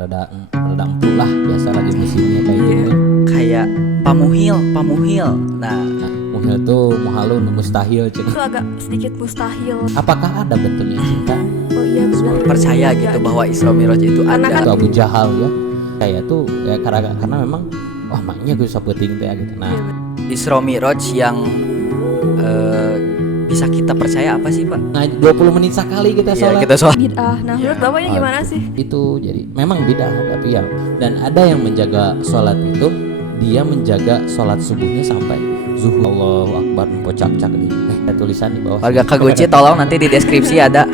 rada empuk lah, biasa lagi musimnya kayak gini. Kayak pamuhil. Nah, Muhil tuh muhalun, mustahil Itu cina. agak sedikit mustahil. Apakah ada bentuknya cinta? Oh iya benar. percaya gitu bahwa Isra Miraj itu Karena ada. kan- Atau Abu Jahal ya? Kayak tuh ya karena memang wah maknya gue sabeting teh gitu. Nah, Isra Miraj yang bisa kita percaya apa sih, Pak? nah 20 menit sekali kita Iya, sholat. kita sholat. Bid'ah. Nah, menurut Bapak ini gimana sih? Itu jadi memang bid'ah tapi ya, dan ada yang menjaga sholat itu dia menjaga sholat subuhnya sampai zuhur. Allahu Akbar, pocak-cak nih. Ada tulisan di bawah. Warga Kaguci tolong nanti di deskripsi ada.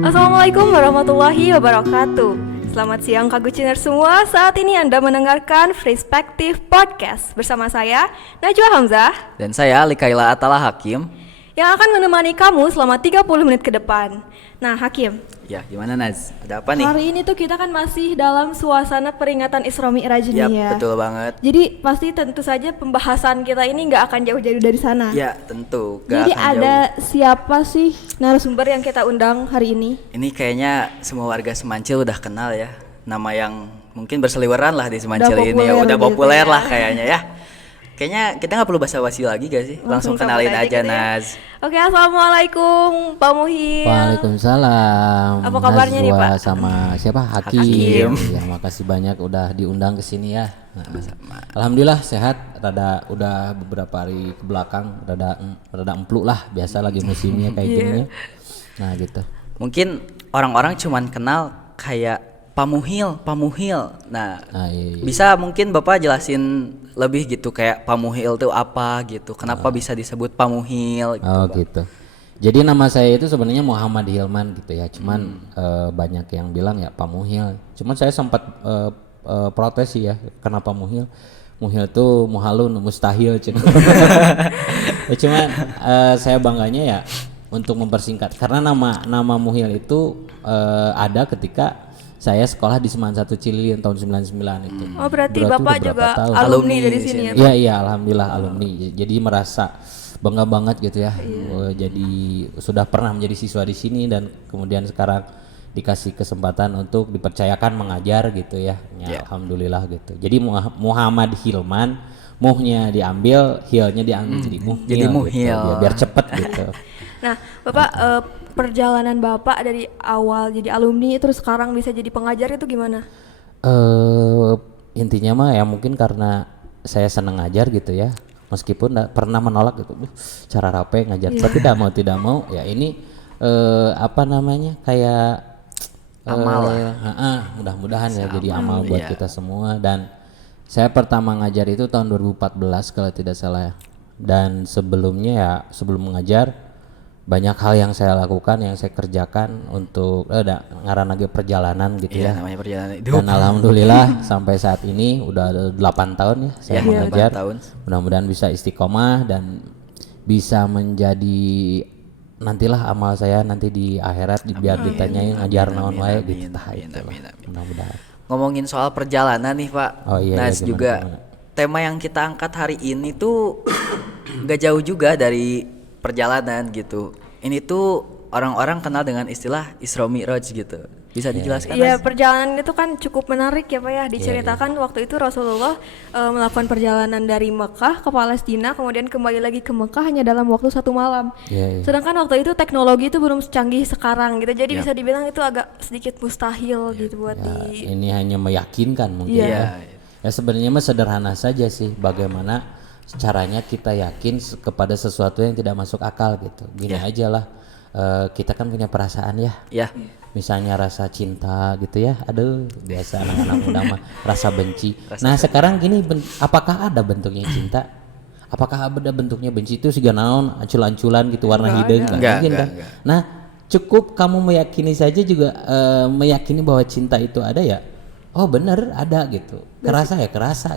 Assalamualaikum warahmatullahi wabarakatuh. Selamat siang Kaguciner semua. Saat ini Anda mendengarkan Perspektif Podcast bersama saya Najwa Hamzah Dan saya Likaila Atala Hakim. yang akan menemani kamu selama 30 menit ke depan. Nah, Hakim, Ya, gimana Naz? Ada apa nih? hari ini tuh kita kan masih dalam suasana peringatan Isra Mi'raj Ya, nih ya. betul banget. Jadi pasti tentu saja pembahasan kita ini nggak akan jauh-jauh dari sana. Ya, tentu. Gak Jadi akan ada siapa sih narasumber yang kita undang hari ini? jauh. Ini kayaknya semua warga Semancil udah kenal ya. Nama yang mungkin berseliweran lah di Semancil Udah ini ya. populer Udah gitu populer ya. lah kayaknya ya. Kayaknya kita nggak perlu basa-basi lagi gak sih? Langsung sambut kenalin aja gitu ya. Naz. Oke, assalamualaikum Pak Muhil. Waalaikumsalam. Apa kabarnya nih, Najwa Pak? sama siapa? Hakim. Hakim. Ya, makasih banyak udah diundang ke sini ya. Alhamdulillah sehat. Udah beberapa hari ke belakang rada empuk lah, biasa lagi musimnya kayak gini ya. Nah, gitu. Mungkin orang-orang cuman kenal kayak pamuhil. Nah, Iya. bisa mungkin Bapak jelasin lebih gitu kayak pamuhil itu apa gitu. Kenapa bisa disebut pamuhil gitu. Oh Pak? gitu. Jadi nama saya itu sebenarnya Muhammad Hilman gitu ya. Cuman banyak yang bilang ya Pamuhil. Cuman saya sempat protes sih ya, kenapa Muhil? Muhil tuh muhalun, mustahil cina. Ya, cuman saya bangganya ya untuk mempersingkat karena nama Muhil itu ada ketika saya sekolah di Seman 1 Cililin tahun 99 itu. Oh, berarti udah Bapak berapa juga tahun. alumni Alumni dari di sini sini. ya? Iya, alhamdulillah alumni. Jadi merasa bangga banget gitu ya. Jadi sudah pernah menjadi siswa di sini dan kemudian sekarang dikasih kesempatan untuk dipercayakan mengajar gitu ya. Ya, alhamdulillah gitu. Jadi Muhammad Hilman, muhnya diambil, hilnya diambil jadi muhil. Jadi muhil. Gitu, biar cepet gitu. Nah, Bapak perjalanan Bapak dari awal jadi alumni terus sekarang bisa jadi pengajar itu gimana? Intinya mah ya mungkin karena saya senang ngajar gitu ya, meskipun pernah menolak gitu, cara rapi ngajar, tapi tidak mau ya ini apa namanya kayak Amal mudah-mudahan ya jadi amal, amal buat iya. kita semua. Dan saya pertama ngajar itu tahun 2014 kalau tidak salah ya. Dan sebelumnya ya sebelum mengajar banyak hal yang saya lakukan, yang saya kerjakan untuk ngaran lagi perjalanan gitu Iya, ya. namanya perjalanan hidup. Dan alhamdulillah sampai saat ini udah 8 tahun ya saya Iya, mengajar. 8 tahun. Mudah-mudahan bisa istiqomah dan bisa menjadi nantilah amal saya nanti di akhirat biar ditanyain ngajar naon wae gitu. Tah amin, itulah. amin. Mudah-mudahan. Ngomongin soal perjalanan nih Pak. Oh iya, Naz gimana, juga gimana? tema yang kita angkat hari ini tuh gak jauh juga dari perjalanan gitu. Ini tuh orang-orang kenal dengan istilah Isra Mi'raj gitu. Bisa dijelaskan Iya, Naz? perjalanan itu kan cukup menarik ya Pak ya. Diceritakan waktu itu Rasulullah melakukan perjalanan dari Mekah ke Palestina, kemudian kembali lagi ke Mekah hanya dalam waktu 1 malam. Iya. Sedangkan waktu itu teknologi itu belum secanggih sekarang gitu. Jadi bisa dibilang itu agak sedikit mustahil gitu buat di Ini hanya meyakinkan mungkin Iya. ya. Ya sebenarnya mah sederhana saja sih, bagaimana caranya kita yakin kepada sesuatu yang tidak masuk akal gitu. Gini aja lah, kita kan punya perasaan ya. Ya. Misalnya rasa cinta gitu ya, aduh biasa anak-anak muda mah rasa benci. Nah sekarang gini, apakah ada bentuknya cinta? Apakah ada bentuknya benci itu siga naon ancul-anculan gitu warna hidung? Enggak, Mungkin kan? Nah cukup kamu meyakini saja juga meyakini bahwa cinta itu ada ya. Oh bener ada gitu, kerasa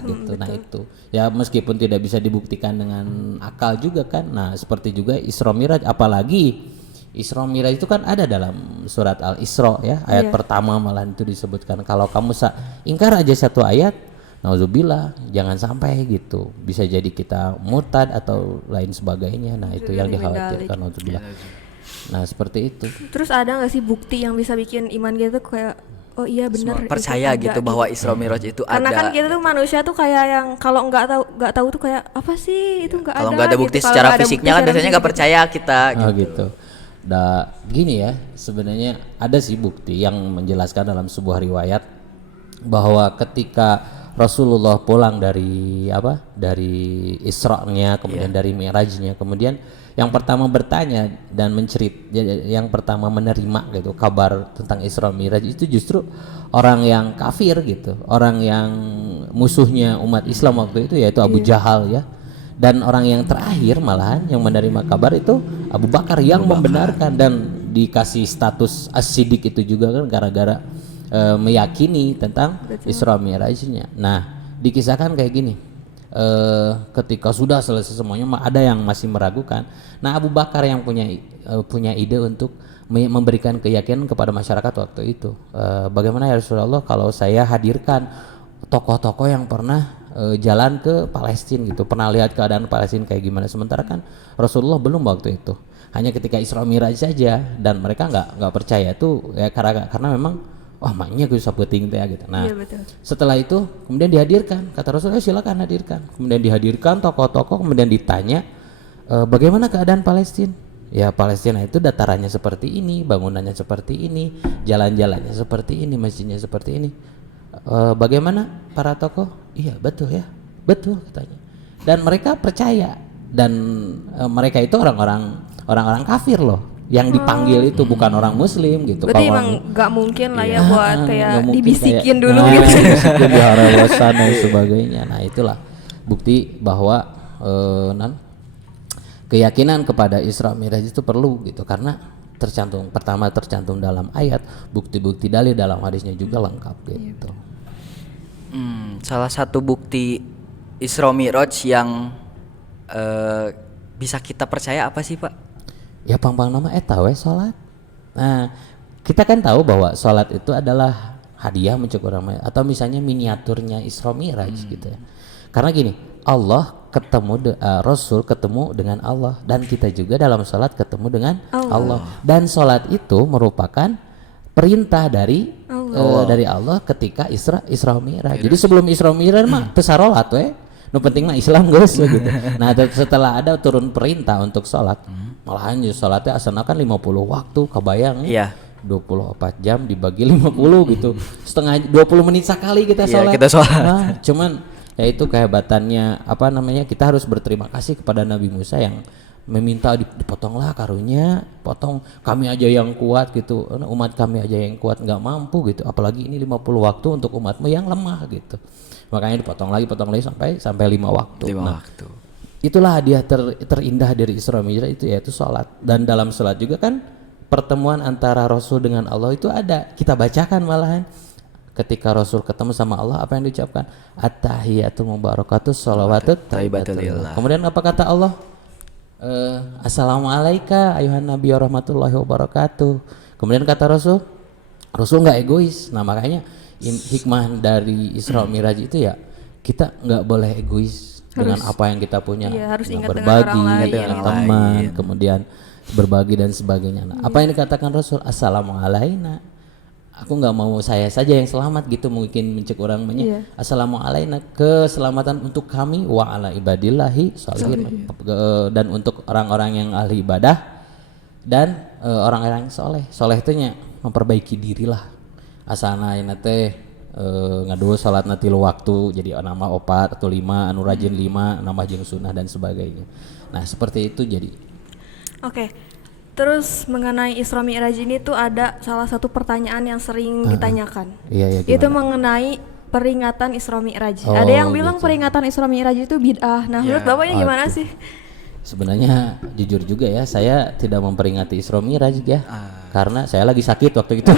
gitu. Nah itu ya meskipun tidak bisa dibuktikan dengan akal juga kan. Nah seperti juga Isra Miraj, apalagi Isra Miraj itu kan ada dalam surat Al-Isra ya, ayat pertama malah itu disebutkan kalau kamu ingkar aja satu ayat, nauzubillah, jangan sampai gitu, bisa jadi kita murtad atau lain sebagainya. Nah itu yang dikhawatirkan, nauzubillah. Nah seperti itu. Terus ada nggak sih bukti yang bisa bikin iman kita tuh kayak oh iya benar Percaya gitu bahwa Isra Mi'raj itu karena ada. kan kita tuh manusia tuh kayak yang kalau nggak tahu tuh kayak apa sih itu nggak ada. Kalau nggak ada bukti gitu. Kalau secara nggak ada fisiknya bukti kan secara biasanya nggak fisik percaya kita Oh gitu. gitu. Gini ya, sebenarnya ada sih bukti yang menjelaskan dalam sebuah riwayat bahwa ketika Rasulullah pulang dari Isra-nya, kemudian dari Mi'rajnya, kemudian yang pertama bertanya dan yang pertama menerima gitu kabar tentang Isra Mi'raj itu justru orang yang kafir gitu, orang yang musuhnya umat Islam waktu itu yaitu Abu Jahal ya. Dan orang yang terakhir malahan yang menerima kabar itu Abu Bakar yang membenarkan dan dikasih status as-siddiq itu juga kan gara-gara meyakini tentang Isra Mi'rajnya. Nah, dikisahkan kayak gini. Ketika sudah selesai semuanya ada yang masih meragukan. Nah, Abu Bakar yang punya ide untuk memberikan keyakinan kepada masyarakat waktu itu. Bagaimana ya Rasulullah kalau saya hadirkan tokoh-tokoh yang pernah jalan ke Palestina gitu, pernah lihat keadaan Palestina kayak gimana, sementara kan Rasulullah belum waktu itu, hanya ketika Isra Mi'raj saja, dan mereka nggak percaya itu ya karena memang maknya gue sabuting teh gitu. Nah, setelah itu kemudian dihadirkan, kata Rasulullah silakan hadirkan, kemudian dihadirkan tokoh-tokoh, kemudian ditanya bagaimana keadaan Palestina. Ya Palestina itu datarannya seperti ini, bangunannya seperti ini, jalan-jalannya seperti ini, masjidnya seperti ini. Bagaimana para tokoh? Iya betul ya, betul katanya. Dan mereka percaya, dan mereka itu orang-orang kafir loh, yang dipanggil itu bukan orang Muslim gitu. Berarti emang nggak mungkin lah ya buat kayak dibisikin kayak, dulu gitu. Dibisikin di harawasan dan sebagainya. Nah itulah bukti bahwa keyakinan kepada Isra Mi'raj itu perlu gitu, karena tercantum dalam ayat, bukti-bukti dalil dalam hadisnya juga lengkap gitu. Salah satu bukti Isra Mi'raj yang bisa kita percaya apa sih Pak? Ya pang nama eta we salat. Nah, kita kan tahu bahwa salat itu adalah hadiah mencuk urang atau misalnya miniaturnya Isra Mi'raj gitu ya. Karena gini, Allah Rasul ketemu dengan Allah, dan kita juga dalam salat ketemu dengan Allah. Dan salat itu merupakan perintah dari Allah ketika Isra Mi'raj. Jadi sebelum Isra Mi'raj mah teu sarolat we. Nu penting mah Islam geus gitu. Nah, setelah ada turun perintah untuk salat, malahan salatnya asalna kan 50 waktu, kebayang ya. 24 jam dibagi 50 gitu. Setengah 20 menit sekali kita salat. Kita salat. Nah, cuman ya itu kehebatannya kita harus berterima kasih kepada Nabi Musa yang meminta dipotonglah karunya, potong kami aja yang kuat gitu, umat kami aja yang kuat nggak mampu gitu, apalagi ini 50 waktu untuk umatmu yang lemah gitu, makanya dipotong lagi sampai 5 waktu. Waktu. Itulah hadiah terindah dari Isra Mi'raj itu, yaitu sholat. Dan dalam sholat juga kan pertemuan antara Rasul dengan Allah itu ada, kita bacakan malahan. Ketika Rasul ketemu sama Allah, apa yang diucapkan? At-tahiyatul mubarakatuh sholawatut thayyibatulillah. Kemudian apa kata Allah? Assalamualaikum ayuhan nabi warahmatullahi wabarakatuh. Kemudian kata Rasul nggak egois. Nah makanya hikmah dari Isra Mi'raj itu ya, kita nggak boleh egois dengan apa yang kita punya. Harus ingat berbagi dengan teman, kemudian berbagi dan sebagainya. Nah, apa yang dikatakan Rasul? Assalamualaikum. Aku nggak mau saya saja yang selamat gitu, mungkin mencek orang banyak. Assalamualaikum, keselamatan untuk kami wa ala ibadillahi sholihin, dan untuk orang-orang yang ahli ibadah dan orang-orang yang soleh itu nya memperbaiki diri lah. Asalna ayeuna teh ngadu salatna 3 waktu jadi nama 4 atau 5 anu rajin 5 nambah jeung sunnah dan sebagainya. Nah seperti itu jadi. Oke. Terus mengenai Isra Mi'raj ini tuh ada salah satu pertanyaan yang sering ditanyakan. Itu mengenai peringatan Isra Mi'raj. Ada yang bilang peringatan Isra Mi'raj itu bid'ah. Nah, menurut Bapak ini gimana sih? Sebenarnya jujur juga ya, saya tidak memperingati Isra Mi'raj ya. Karena saya lagi sakit waktu itu.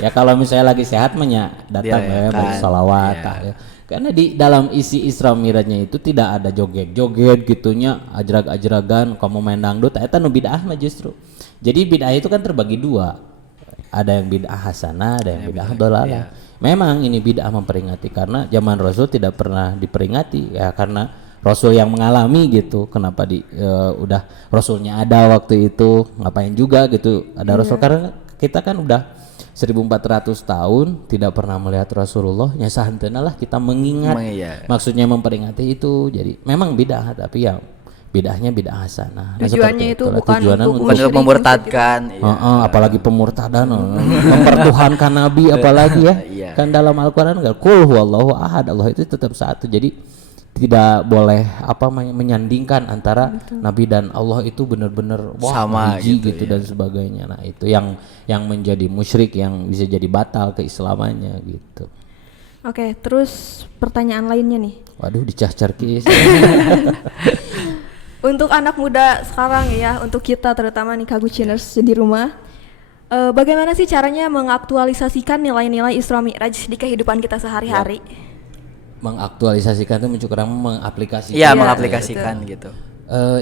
Ya kalau misalnya lagi sehat mah datang bersolawat ya. Karena di dalam isi Isra Mi'rajnya itu tidak ada joget-joget gitunya, ajrag-ajragan, kamu main dangdut, eta nu bid'ah mah justru. Jadi bid'ah itu kan terbagi 2. Ada yang bid'ah hasanah, ada yang bid'ah dhalalah. Memang ini bid'ah memperingati karena zaman Rasul tidak pernah diperingati ya, karena Rasul yang mengalami gitu. Kenapa udah Rasulnya ada waktu itu, ngapain juga gitu ada Rasul, karena kita kan udah 1400 tahun tidak pernah melihat Rasulullah, nya sahantena lah kita mengingat, maksudnya memperingati itu. Jadi memang bid'ah, tapi ya bid'ahnya bid'ah hasanah. Tujuannya itu bukan untuk memurtadkan, apalagi pemurtadan, mempertuhankan Nabi apalagi ya. Kan dalam Al-Qur'an enggak qul huwallahu ahad, Allah itu tetap satu. Jadi tidak boleh menyandingkan antara Nabi dan Allah itu benar-benar sama gitu dan sebagainya. Nah, itu yang menjadi musyrik, yang bisa jadi batal keislamannya gitu. Oke, terus pertanyaan lainnya nih. Waduh, dicahcar kis. Untuk anak muda sekarang ya, untuk kita terutama nih Kaguciners di rumah, bagaimana sih caranya mengaktualisasikan nilai-nilai Isra Mi'raj di kehidupan kita sehari-hari? Mengaktualisasikan itu mencukuran mengaplikasikan. Iya, mengaplikasikan gitu.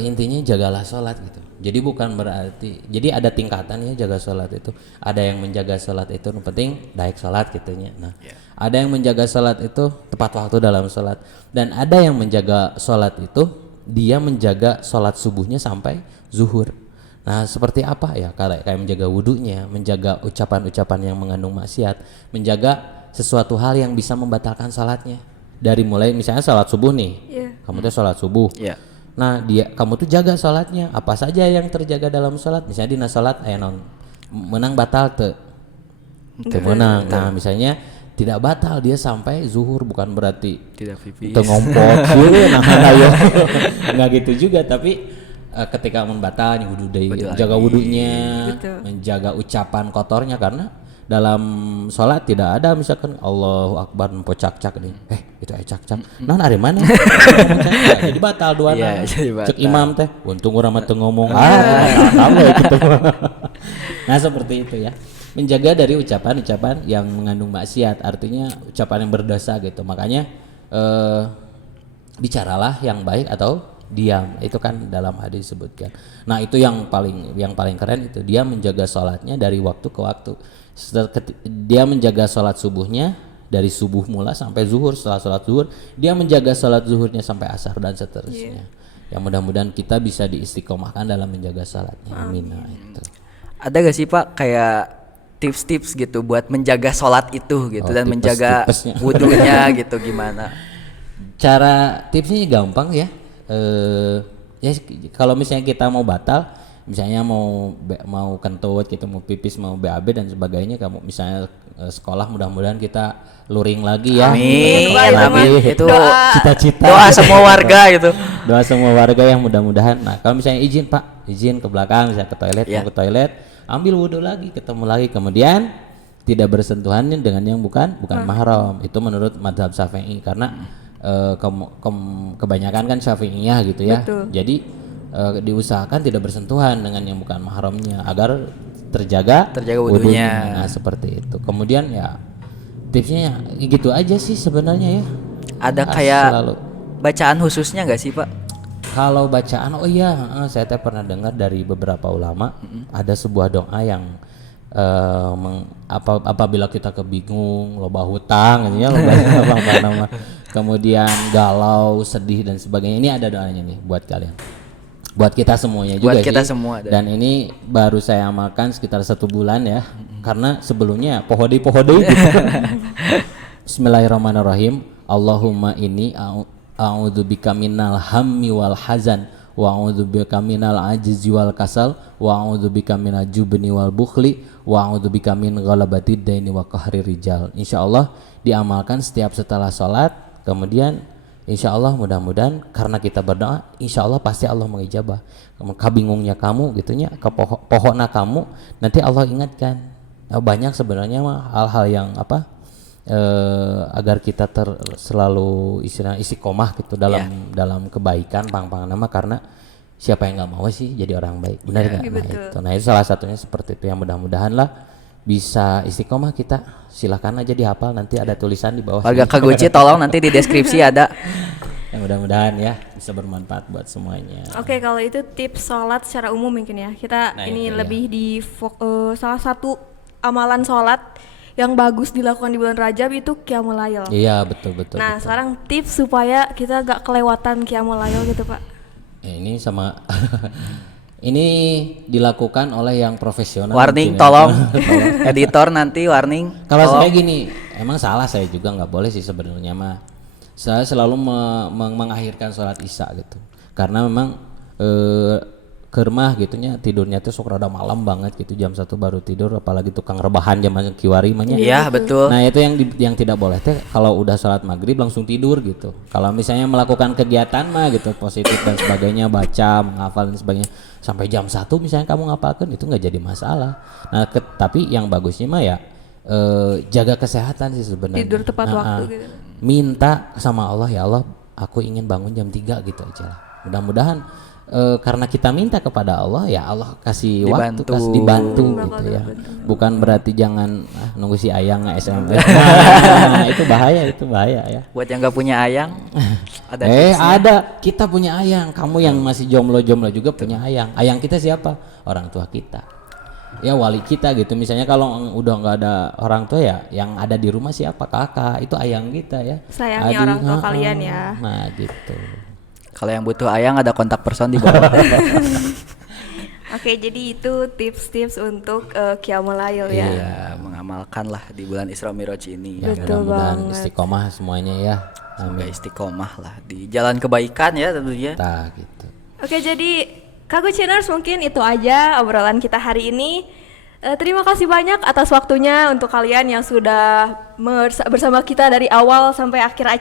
Intinya jagalah sholat gitu. Jadi bukan berarti, jadi ada tingkatan ya jaga sholat itu. Ada yang menjaga sholat itu penting daik sholat gitunya. Nah, ada yang menjaga sholat itu tepat waktu dalam sholat, dan ada yang menjaga sholat itu dia menjaga sholat subuhnya sampai zuhur. Nah, seperti apa ya? Kayak menjaga wudhunya, menjaga ucapan-ucapan yang mengandung maksiat, menjaga sesuatu hal yang bisa membatalkan sholatnya. Dari mulai misalnya sholat subuh nih, kamu tuh sholat subuh. Nah, kamu tuh jaga sholatnya, apa saja yang terjaga dalam sholat. Misalnya dina sholat menang batal menang. Nah, misalnya tidak batal dia sampai zuhur, bukan berarti tidak pipis, ngompot nggak gitu juga, tapi ketika membatal wudhu jaga wudhunya, menjaga ucapan kotornya, karena dalam sholat tidak ada misalkan Allahu Akbar pocak-cak nih, itu cak-cak non hari mana jadi batal duana. Cek imam teh untung urang mah teu ngomong tahu gitu. Nah, seperti itu ya, menjaga dari ucapan-ucapan yang mengandung maksiat, artinya ucapan yang berdosa gitu. Makanya bicaralah yang baik atau diam, itu kan dalam hadis disebutkan. Nah, itu yang paling keren itu, dia menjaga sholatnya dari waktu ke waktu. Dia menjaga sholat subuhnya dari subuh mula sampai zuhur. Setelah sholat zuhur dia menjaga sholat zuhurnya sampai asar dan seterusnya. Yang mudah-mudahan kita bisa diistiqomahkan dalam menjaga sholatnya. Amin. Nah, itu. Ada gak sih Pak kayak tips-tips gitu buat menjaga sholat itu gitu, dan menjaga wudhunya gitu, gimana? Cara tipsnya gampang ya. Ya kalau misalnya kita mau batal, misalnya mau kentut gitu, mau pipis, mau BAB dan sebagainya, kamu misalnya sekolah, mudah-mudahan kita luring lagi ya. Amin. Itu cita-cita doa semua warga gitu. Doa semua warga yang mudah-mudahan. Nah, kalau misalnya izin Pak, izin ke belakang, misalnya ke toilet, mau ke toilet, ambil wudhu lagi, ketemu lagi, kemudian tidak bersentuhan dengan yang bukan mahram. Itu menurut mazhab Syafi'i, karena kebanyakan kan Syafi'iyah gitu ya. Jadi diusahakan tidak bersentuhan dengan yang bukan mahramnya agar terjaga wudhunya. Nah, seperti itu. Kemudian ya tipsnya gitu aja sih sebenarnya ya. Ada kayak bacaan khususnya nggak sih Pak? Kalau bacaan, saya pernah dengar dari beberapa ulama, ada sebuah doa yang apabila kita kebingung, loba hutang, gitu ya, kemudian galau, sedih dan sebagainya. Ini ada doanya nih buat kalian, buat kita semuanya juga. Buat kita semua. Dan ini baru saya amalkan sekitar 1 bulan ya, karena sebelumnya pohode gitu. Bismillahirrahmanirrahim. Allahumma inni a'udzubika minal hammi wal hazan, wa a'udzubika minal ajzi wal kasal, wa a'udzubika minal jubni wal bukhli, wa a'udzubika min ghalabatid daini wa qahri rijal. Insyaallah diamalkan setiap setelah sholat. Kemudian insyaallah mudah-mudahan karena kita berdoa, insyaallah pasti Allah mengijabah. Kabingungnya kamu gitunya, ke pohona kamu, nanti Allah ingatkan. Banyak sebenarnya hal-hal yang agar kita selalu istiqomah gitu dalam kebaikan pang nama, karena siapa yang nggak mau sih jadi orang baik, benar nggak? Nah itu salah satunya seperti itu, yang mudah-mudahan lah bisa istiqomah kita. Silakan aja dihafal, nanti ada tulisan di bawah. Warga Kaguci tolong nanti di deskripsi ada. Yang mudah-mudahan ya bisa bermanfaat buat semuanya. Oke, kalau itu tips sholat secara umum mungkin ya. Kita ini lebih di salah satu amalan sholat yang bagus dilakukan di bulan Rajab itu Qiyamul Lail. Iya, betul. Nah, sekarang tips supaya kita gak kelewatan Qiyamul Lail gitu, Pak. Ini sama ini dilakukan oleh yang profesional. Warning, mungkin ya. tolong editor nanti warning. Kalau tolong. saya gini, emang salah saya juga nggak boleh sih sebenarnya mah. Saya selalu mengakhirkan sholat isya gitu, karena memang kermah gitunya tidurnya tuh sok rada malam banget gitu, jam 1 baru tidur, apalagi tukang rebahan zaman kiwari mah nya. Iya, betul. Nah itu yang tidak boleh teh kalau udah sholat maghrib langsung tidur gitu. Kalau misalnya melakukan kegiatan mah gitu positif dan sebagainya, baca, menghafal dan sebagainya sampai jam 1 misalnya kamu ngapalkan itu nggak jadi masalah. Nah tapi yang bagusnya mah ya jaga kesehatan sih sebenarnya. Tidur tepat waktu gitu. Minta sama Allah, ya Allah aku ingin bangun jam 3 gitu aja lah. Mudah-mudahan karena kita minta kepada Allah, ya Allah kasih waktu, kasih dibantu gitu ya. Bukan berarti jangan nunggu si ayang SMS. Nah, itu bahaya ya. Buat yang nggak punya ayang, ada ada, kita punya ayang. Kamu yang masih jomblo juga punya ayang. Ayang kita siapa? Orang tua kita. Ya wali kita gitu. Misalnya kalau udah nggak ada orang tua, ya yang ada di rumah siapa? Kakak. Itu ayang kita ya. Sayangi orang tua kalian ya. Nah gitu. Kalau yang butuh ayang ada kontak person di bawah. Oke, jadi itu tips-tips untuk Qiyamul Lail ya. Iya, mengamalkan lah di bulan Isra Mi'raj ini. Ya, Betul mudah-mudahan banget. istiqomah semuanya ya. Semoga istiqomah lah di jalan kebaikan ya tentunya. Nah, gitu. Oke, jadi Kaguciners mungkin itu aja obrolan kita hari ini. Terima kasih banyak atas waktunya untuk kalian yang sudah bersama kita dari awal sampai akhir acara.